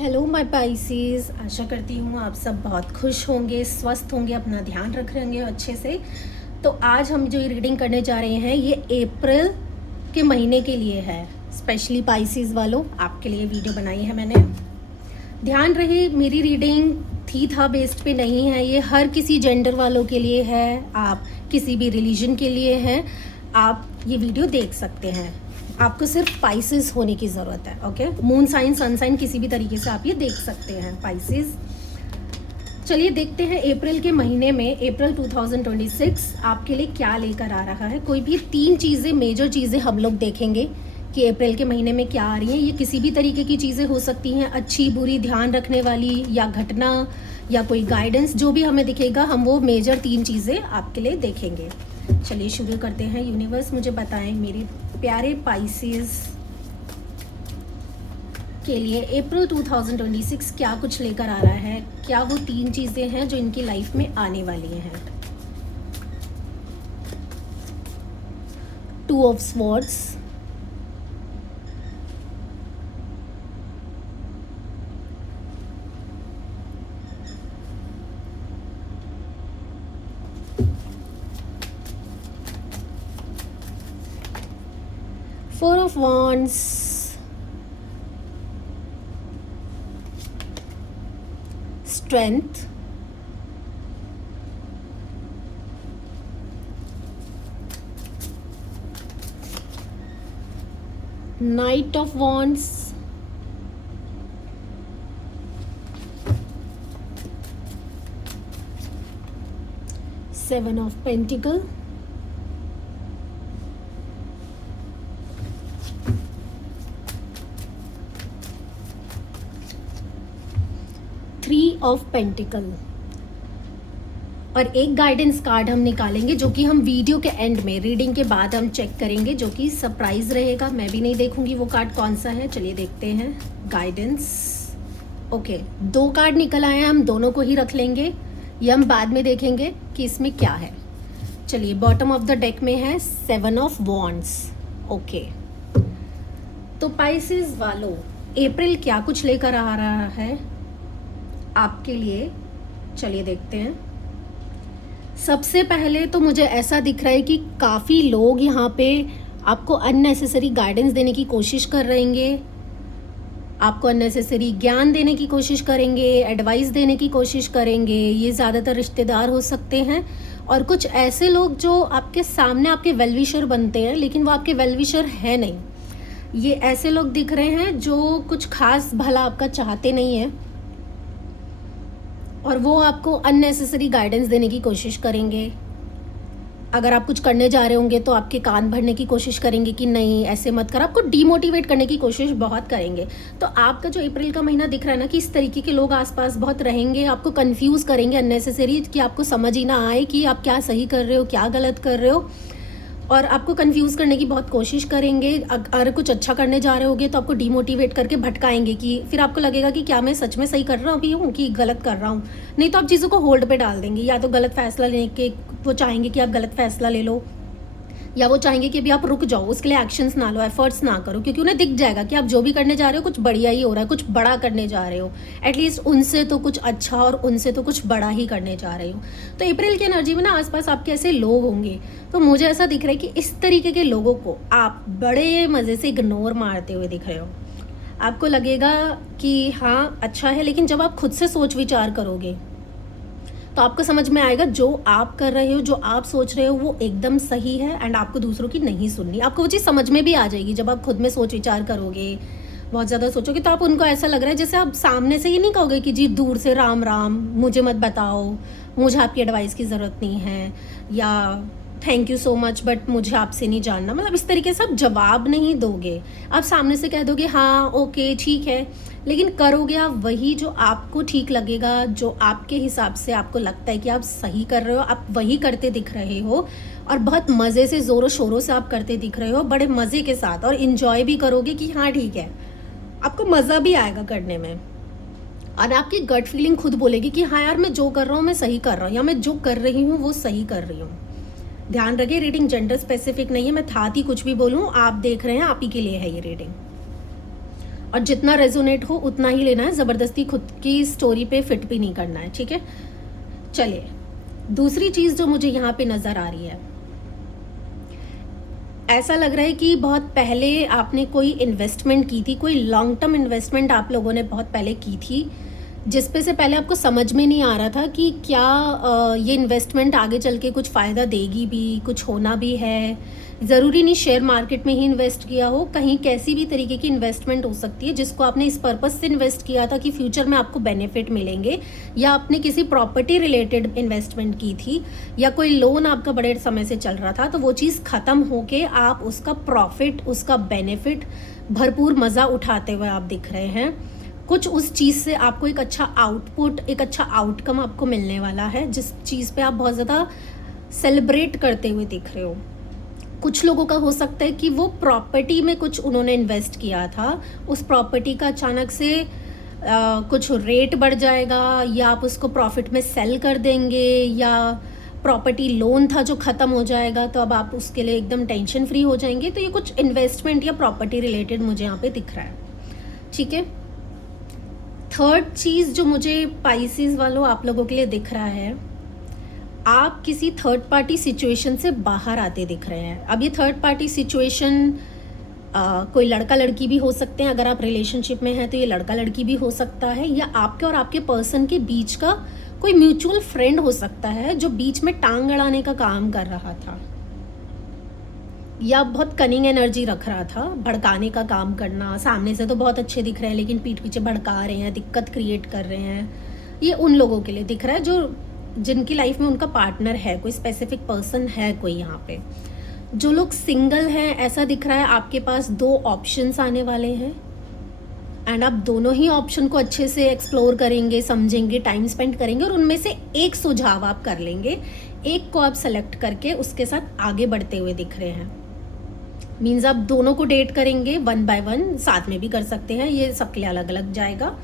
Hello my Pisces, आशा करती हूँ आप सब बहुत खुश होंगे, स्वस्थ होंगे, अपना ध्यान रख रहे होंगे अच्छे से। तो आज हम जो ये रीडिंग करने जा रहे हैं ये अप्रैल के महीने के लिए है। स्पेशली पाइसेस वालों आपके लिए वीडियो बनाई है मैंने। ध्यान रहे मेरी रीडिंग थीथा बेस्ड पे नहीं है, ये हर किसी जेंडर वालों के लिए है, आप किसी भी रिलीजन के लिए है, आप ये वीडियो देख सकते हैं। आपको सिर्फ पाइसेस होने की ज़रूरत है। Okay, moon sign sun sign किसी भी तरीके से आप ये देख सकते हैं पाइसेस। चलिए देखते हैं अप्रैल के महीने में, अप्रैल 2026 आपके लिए क्या लेकर आ रहा है। कोई भी 3 चीज़ें, मेजर चीज़ें हम लोग देखेंगे कि अप्रैल के महीने में क्या आ रही हैं। ये किसी भी तरीके की चीज़ें हो सकती हैं, अच्छी बुरी, ध्यान रखने वाली या घटना या कोई गाइडेंस, जो भी हमें दिखेगा हम वो मेजर 3 चीज़ें आपके लिए देखेंगे। चलिए शुरू करते हैं। यूनिवर्स मुझे बताएं मेरे प्यारे पाइसेस के लिए अप्रैल 2026 क्या कुछ लेकर आ रहा है। क्या वो 3 चीज़ें हैं जो इनकी लाइफ में आने वाली हैं। 2 of swords, Four of Wands, Strength, Knight of Wands, Seven of Pentacles, three of pentacle. और एक गाइडेंस कार्ड हम निकालेंगे जो कि हम वीडियो के एंड में, रीडिंग के बाद हम चेक करेंगे, जो कि सरप्राइज रहेगा। मैं भी नहीं देखूंगी वो कार्ड कौन सा है। चलिए देखते हैं गाइडेंस। ओके, 2 कार्ड निकल आए हैं, हम दोनों को ही रख लेंगे, ये हम बाद में देखेंगे कि इसमें क्या है। चलिए, बॉटम ऑफ द डेक में है 7 ऑफ वॉन्ड्स। ओके, तो पाइसेस वालों अप्रैल क्या कुछ लेकर आ रहा है आपके लिए। चलिए देखते हैं। सबसे पहले तो मुझे ऐसा दिख रहा है कि काफ़ी लोग यहाँ पे आपको अननेसेसरी गाइडेंस देने की कोशिश कर रहेंगे, आपको अननेसेसरी ज्ञान देने की कोशिश करेंगे, एडवाइस देने की कोशिश करेंगे। ये ज़्यादातर रिश्तेदार हो सकते हैं और कुछ ऐसे लोग जो आपके सामने आपके वेलविशर बनते हैं लेकिन वो आपके वेलविशर है नहीं। ये ऐसे लोग दिख रहे हैं जो कुछ खास भला आपका चाहते नहीं है और वो आपको अननेसेसरी गाइडेंस देने की कोशिश करेंगे। अगर आप कुछ करने जा रहे होंगे तो आपके कान भरने की कोशिश करेंगे कि नहीं ऐसे मत कर, आपको डीमोटिवेट करने की कोशिश बहुत करेंगे। तो आपका जो अप्रैल का महीना दिख रहा है ना कि इस तरीके के लोग आसपास बहुत रहेंगे, आपको कंफ्यूज करेंगे अननेसेसरी, कि आपको समझ ही ना आए कि आप क्या सही कर रहे हो क्या गलत कर रहे हो, और आपको कंफ्यूज करने की बहुत कोशिश करेंगे। अगर कुछ अच्छा करने जा रहे होगे तो आपको डीमोटिवेट करके भटकाएंगे कि फिर आपको लगेगा कि क्या मैं सच में सही कर रहा हूँ कि गलत कर रहा हूँ। नहीं तो आप चीज़ों को होल्ड पे डाल देंगे, या तो गलत फैसला लेने के वो चाहेंगे कि आप गलत फैसला ले लो, या वो चाहेंगे कि अभी आप रुक जाओ, उसके लिए एक्शंस ना लो, एफर्ट्स ना करो, क्योंकि उन्हें दिख जाएगा कि आप जो भी करने जा रहे हो कुछ बढ़िया ही हो रहा है, कुछ बड़ा करने जा रहे हो, एटलीस्ट उनसे तो कुछ अच्छा और उनसे तो कुछ बड़ा ही करने जा रहे हो। तो अप्रैल की एनर्जी में ना आसपास आपके ऐसे लोग होंगे। तो मुझे ऐसा दिख रहा है कि इस तरीके के लोगों को आप बड़े मज़े से इग्नोर मारते हुए दिख रहे हो। आपको लगेगा कि हाँ अच्छा है, लेकिन जब आप खुद से सोच विचार करोगे तो आपको समझ में आएगा जो आप कर रहे हो, जो आप सोच रहे हो वो एकदम सही है एंड आपको दूसरों की नहीं सुननी। आपको वो चीज़ समझ में भी आ जाएगी जब आप खुद में सोच विचार करोगे, बहुत ज़्यादा सोचोगे तो आप उनको ऐसा लग रहा है जैसे आप सामने से ही नहीं कहोगे कि जी दूर से राम राम, मुझे मत बताओ, मुझे आपकी एडवाइस की ज़रूरत नहीं है, या thank you so much but मुझे आपसे नहीं जानना। मतलब इस तरीके से आप जवाब नहीं दोगे, आप सामने से कह दोगे हाँ ओके ठीक है, लेकिन करोगे आप वही जो आपको ठीक लगेगा, जो आपके हिसाब से आपको लगता है कि आप सही कर रहे हो, आप वही करते दिख रहे हो और बहुत मज़े से ज़ोरों शोरों से आप करते दिख रहे हो, बड़े मज़े के साथ, और इन्जॉय भी करोगे कि हाँ ठीक है, आपको मज़ा भी आएगा करने में। और आपकी गट फीलिंग खुद बोलेगी कि हाँ यार मैं जो कर रहा हूँ मैं सही कर रहा हूँ, या मैं जो कर रही हूँ वो सही कर रही हूँ। ध्यान रखिए रीडिंग जेंडर स्पेसिफिक नहीं है, मैं था ही कुछ भी बोलूँ, आप देख रहे हैं आप ही के लिए है ये रीडिंग। और जितना रेजोनेट हो उतना ही लेना है, ज़बरदस्ती खुद की स्टोरी पे फिट भी नहीं करना है, ठीक है। चलिए, दूसरी चीज़ जो मुझे यहाँ पे नज़र आ रही है, ऐसा लग रहा है कि बहुत पहले आपने कोई इन्वेस्टमेंट की थी, कोई लॉन्ग टर्म इन्वेस्टमेंट आप लोगों ने बहुत पहले की थी, जिस पे से पहले आपको समझ में नहीं आ रहा था कि क्या ये इन्वेस्टमेंट आगे चल के कुछ फ़ायदा देगी भी, कुछ होना भी है। ज़रूरी नहीं शेयर मार्केट में ही इन्वेस्ट किया हो, कहीं कैसी भी तरीके की इन्वेस्टमेंट हो सकती है जिसको आपने इस पर्पज़ से इन्वेस्ट किया था कि फ्यूचर में आपको बेनिफिट मिलेंगे, या आपने किसी प्रॉपर्टी रिलेटेड इन्वेस्टमेंट की थी, या कोई लोन आपका बड़े समय से चल रहा था, तो वो चीज़ ख़त्म होके आप उसका प्रॉफिट, उसका बेनिफिट, भरपूर मज़ा उठाते हुए आप दिख रहे हैं। कुछ उस चीज़ से आपको एक अच्छा आउटपुट, एक अच्छा आउटकम आपको मिलने वाला है, जिस चीज़ पे आप बहुत ज़्यादा सेलिब्रेट करते हुए दिख रहे हो। कुछ लोगों का हो सकता है कि वो प्रॉपर्टी में कुछ उन्होंने इन्वेस्ट किया था, उस प्रॉपर्टी का अचानक से कुछ रेट बढ़ जाएगा, या आप उसको प्रॉफिट में सेल कर देंगे, या प्रॉपर्टी लोन था जो ख़त्म हो जाएगा, तो अब आप उसके लिए एकदम टेंशन फ्री हो जाएंगे। तो ये कुछ इन्वेस्टमेंट या प्रॉपर्टी रिलेटेड मुझे यहाँ पे दिख रहा है, ठीक है। थर्ड चीज़ जो मुझे पाइसेस वालों आप लोगों के लिए दिख रहा है, आप किसी थर्ड पार्टी सिचुएशन से बाहर आते दिख रहे हैं। अब ये थर्ड पार्टी सिचुएशन कोई लड़का लड़की भी हो सकते हैं, अगर आप रिलेशनशिप में हैं तो ये लड़का लड़की भी हो सकता है, या आपके और आपके पर्सन के बीच का कोई म्यूचुअल फ्रेंड हो सकता है जो बीच में टांग अड़ाने का काम कर रहा था, या बहुत कनिंग एनर्जी रख रहा था, भड़काने का काम करना। सामने से तो बहुत अच्छे दिख रहे हैं लेकिन पीठ पीछे भड़का रहे हैं, दिक्कत क्रिएट कर रहे हैं। ये उन लोगों के लिए दिख रहा है जो जिनकी लाइफ में उनका पार्टनर है, कोई स्पेसिफिक पर्सन है कोई यहाँ पे। जो लोग सिंगल हैं, ऐसा दिख रहा है आपके पास 2 ऑप्शंस आने वाले हैं, एंड आप दोनों ही ऑप्शन को अच्छे से एक्सप्लोर करेंगे, समझेंगे, टाइम स्पेंड करेंगे, और उनमें से एक सुझाव आप कर लेंगे, एक को आप सेलेक्ट करके उसके साथ आगे बढ़ते हुए दिख रहे हैं। मीन्स आप दोनों को डेट करेंगे 1 बाय 1, साथ में भी कर सकते हैं, ये सबके लिए अलग अलग जाएगा,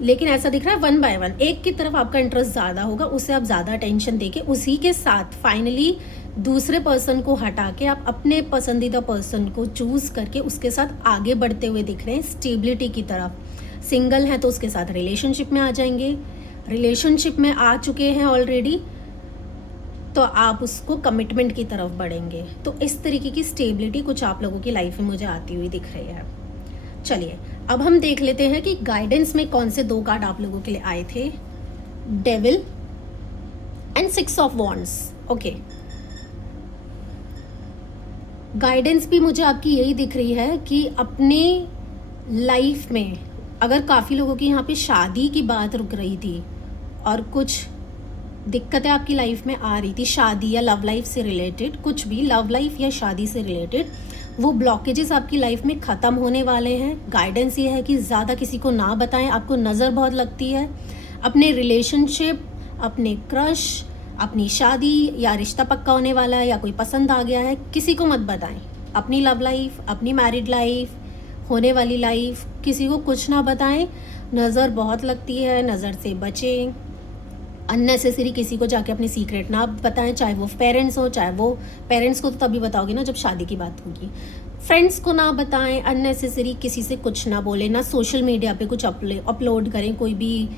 लेकिन ऐसा दिख रहा है 1 बाय 1 एक की तरफ आपका इंटरेस्ट ज़्यादा होगा, उसे आप ज़्यादा अटेंशन देके उसी के साथ फाइनली दूसरे पर्सन को हटा के आप अपने पसंदीदा पर्सन को चूज़ करके उसके साथ आगे बढ़ते हुए दिख रहे हैं स्टेबिलिटी की तरफ। सिंगल हैं तो उसके साथ रिलेशनशिप में आ जाएंगे, रिलेशनशिप में आ चुके हैं ऑलरेडी तो आप उसको कमिटमेंट की तरफ बढ़ेंगे। तो इस तरीके की स्टेबिलिटी कुछ आप लोगों की लाइफ में मुझे आती हुई दिख रही है। चलिए, अब हम देख लेते हैं कि गाइडेंस में कौन से 2 कार्ड आप लोगों के लिए आए थे, devil and 6 of wands. Okay, guidance भी मुझे आपकी यही दिख रही है कि अपने लाइफ में अगर काफ़ी लोगों की यहाँ पे शादी की बात रुक रही थी और कुछ दिक्कतें आपकी लाइफ में आ रही थी, शादी या लव लाइफ से रिलेटेड, कुछ भी लव लाइफ या शादी से रिलेटेड, वो ब्लॉकेजेस आपकी लाइफ में ख़त्म होने वाले हैं। गाइडेंस ये है कि ज़्यादा किसी को ना बताएं, आपको नज़र बहुत लगती है। अपने रिलेशनशिप, अपने क्रश, अपनी शादी या रिश्ता पक्का होने वाला है या कोई पसंद आ गया है, किसी को मत बताएं। अपनी लव लाइफ, अपनी मैरिड लाइफ, होने वाली लाइफ, किसी को कुछ ना बताएं। नज़र बहुत लगती है, नज़र से बचें। अननेसेसरी किसी को जाके अपनी सीक्रेट ना बताएं, चाहे वो पेरेंट्स हो, चाहे वो पेरेंट्स को तो तभी बताओगे ना जब शादी की बात होगी। फ्रेंड्स को ना बताएं, अननेसेसरी किसी से कुछ ना बोलें, ना सोशल मीडिया पे कुछ अपलोड करें, कोई भी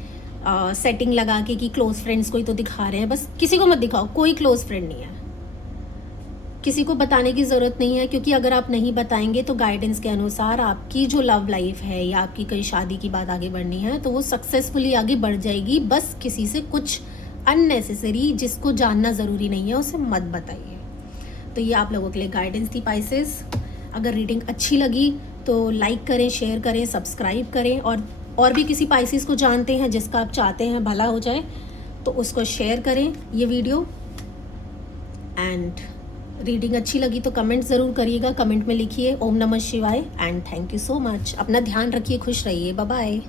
सेटिंग लगा के कि क्लोज फ्रेंड्स को ही तो दिखा रहे हैं, बस किसी को मत दिखाओ, कोई क्लोज फ्रेंड नहीं है, किसी को बताने की ज़रूरत नहीं है। क्योंकि अगर आप नहीं बताएंगे तो गाइडेंस के अनुसार आपकी जो लव लाइफ है या आपकी कोई शादी की बात आगे बढ़नी है तो वो सक्सेसफुली आगे बढ़ जाएगी। बस किसी से कुछ अननेसेसरी जिसको जानना ज़रूरी नहीं है उसे मत बताइए। तो ये आप लोगों के लिए गाइडेंस थी पाइसेस। अगर रीडिंग अच्छी लगी तो लाइक करें, शेयर करें, सब्सक्राइब करें, और भी किसी पाइसेस को जानते हैं जिसका आप चाहते हैं भला हो जाए तो उसको शेयर करें ये वीडियो। एंड रीडिंग अच्छी लगी तो कमेंट ज़रूर करिएगा, कमेंट में लिखिए ओम नमः शिवाय and thank you so much. अपना ध्यान रखिए, खुश रहिए, बाय बाय।